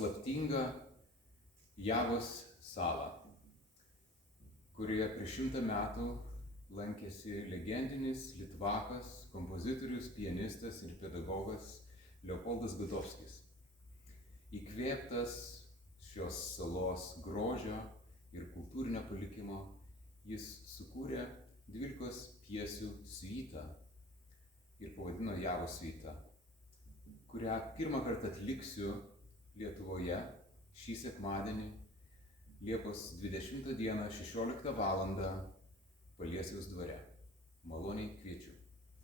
paslaptingą Javos salą, kurioje prieš 100 metų lankėsi legendinis litvakas, kompozitorius, pianistas ir pedagogas Leopoldas Godovskis. Įkvėptas šios salos grožio ir kultūrinio palikimo, jis sukūrė 12 pjesių siuitą ir pavadino Javos siuita, kurią pirmą kartą atliksiu Lietuvoje šį sekmadienį, Liepos 20 dieną, 16 val. Paliesiaus dvare. Maloniai kviečiu.